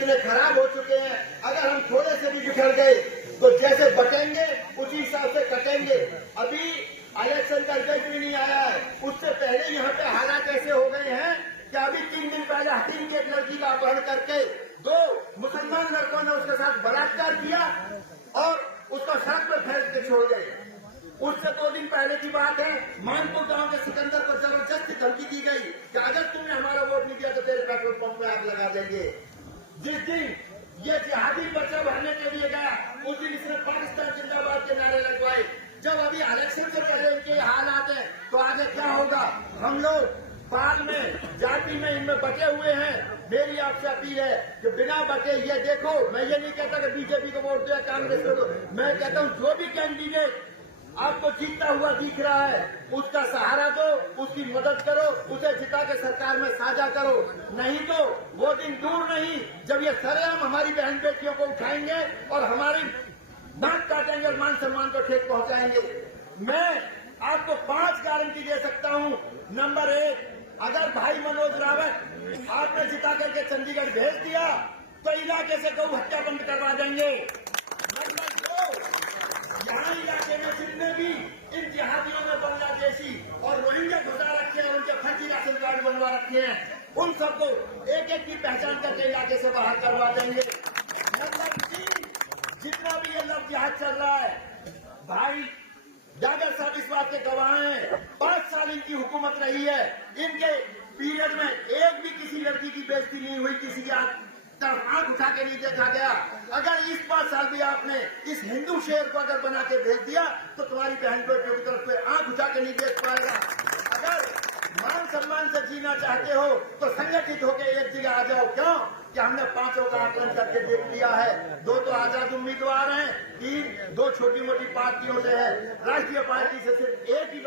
इतने खराब हो चुके हैं, अगर हम थोड़े से भी बिखर गए तो जैसे बटेंगे उसी हिसाब से कटेंगे। अभी इलेक्शन का रिजल्ट भी नहीं आया है, उससे पहले यहाँ पे हालात ऐसे हो गए हैं कि अभी 3 दिन पहले हकीम की एक लड़की का अपहरण करके 2 मुसलमान लड़कों ने उसके साथ बलात्कार किया और उसको सड़क पर फेंक के छोड़ गए। उससे 2 दिन पहले की बात है, मानपुर गांव के सिकंदर को जबरदस्ती धमकी दी गई कि अगर तुमने हमारा वोट नहीं दिया तो तेरे पेट्रोल पंप में आग लगा देंगे। जिस दिन ये जिहादी पर्चा भरने के लिए गया उस दिन इसने पाकिस्तान जिंदाबाद के नारे लगवाए। जब अभी इलेक्शन से पहले इनके हालात है तो आगे क्या होगा? हम लोग बाद में जाति में इनमें बटे हुए हैं। मेरी आपसे अपील है कि बिना बटे ये देखो, मैं ये नहीं कहता कि बीजेपी को वोट दो या कांग्रेस को दो, मैं कहता हूँ जो भी कैंडिडेट आपको जीतता हुआ दिख रहा है उसका सहारा दो, उसकी मदद करो, उसे जिता के सरकार में साझा करो। नहीं तो वो दिन दूर नहीं जब ये सरेआम हमारी बहन बेटियों को उठाएंगे और हमारी नाक काटेंगे और मान सम्मान को ठेक पहुंचाएंगे। मैं आपको 5 गारंटी दे सकता हूं। नंबर 1, अगर भाई मनोज रावत आपने जिता करके चंडीगढ़ भेज दिया तो इलाके से गौ हत्या बंद करवा देंगे। नंबर 2, यहाँ इलाके में जितने भी इन जिहादियों में बांग्लादेशी और रोहिंग्या घुसा रखे हैं, उनके फर्जी राशन कार्ड बनवा रखे हैं, उन सबको एक-एक की पहचान करके इलाके से बाहर करवा देंगे। नंबर 3, जितना भी ये लव जिहाद चल रहा है, भाई जागर साहब इस बात के गवाह हैं, 5 साल इनकी हुकूमत रही है, इनके पीरियड में एक भी किसी लड़की की बेइज्जती नहीं हुई, किसी की आंख उठा के नहीं देखा गया। अगर इस 5 साल भी आपने इस हिंदू शेर को अगर बना के भेज दिया तो तुम्हारी बहन बेटियों की तरफ पे आंख उठा के नहीं देख पाएगा। अगर मान सम्मान से जीना चाहते हो तो संगठित होकर एक जगह आ जाओ। क्यों कि हमने 5 का आकलन करके देख लिया है। 2 तो आजाद उम्मीदवार हैं, 3 2 छोटी मोटी पार्टियों से है, राष्ट्रीय पार्टी से सिर्फ एक ही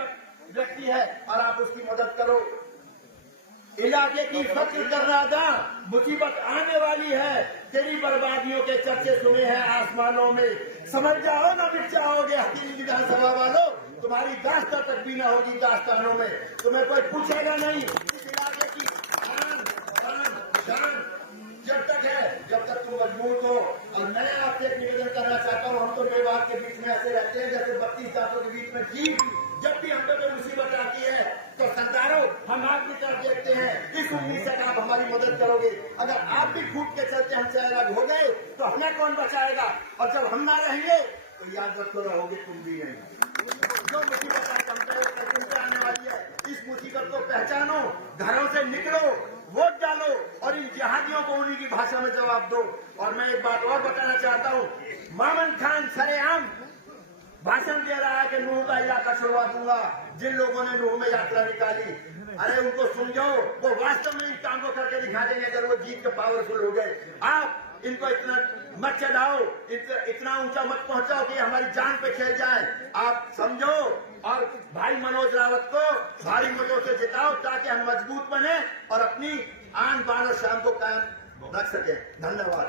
व्यक्ति है और आप उसकी मदद करो। इलाके की फक्र कर रहा था, मुसीबत आने वाली है, तेरी बर्बादियों के चर्चे सुने हैं आसमानों में। समझ जाओ ना मिट जाओगे हकीम विधानसभा वालों, तुम्हारी दास्तां तक भी ना होगी दास्तानों में, तुम्हें कोई पूछेगा नहीं। इस इलाके की शान जब तक है, जब तक तुम मजबूत हो। और मैं आपसे एक निवेदन करना चाहता हूँ, हम तो मेवात के बीच में ऐसे रहते हैं जैसे 32 दांतों के बीच में जीभ। जब भी हम पे कोई मुसीबत आती है तो सरदारों हम आपकी तरफ देखते हैं, इस उम्मीद से आप हमारी मदद करोगे। अगर आप भी फूट के चलते हमसे अलग हो गए तो हमें कौन बचाएगा? और जब हम ना रहेंगे तो याद रखो रहोगे तुम भी नहीं। जो मुसीबत तुम पे आने वाली है, इस मुसीबत को पहचानो, घरों से निकलो, वोट डालो और इन जिहादियों को उन्हीं की भाषा में जवाब दो। और मैं एक बात और बताना चाहता हूँ, मामन खान सरेआम भाषण दे रहा है कि नूह का इलाका छुड़वा दूंगा। जिन लोगों ने नूह में यात्रा निकाली, अरे उनको समझाओ, वो वास्तव में इन काम को करके दिखा देंगे अगर वो जीत के पावरफुल हो गए। आप इनको इतना मत चढ़ाओ, इतना ऊंचा मत पहुंचाओ कि हमारी जान पे खेल जाए। आप समझो और भाई मनोज रावत को भारी मतों से जिताओ ताकि हम मजबूत बने और अपनी आन बान और शान को कायम रख सके। धन्यवाद।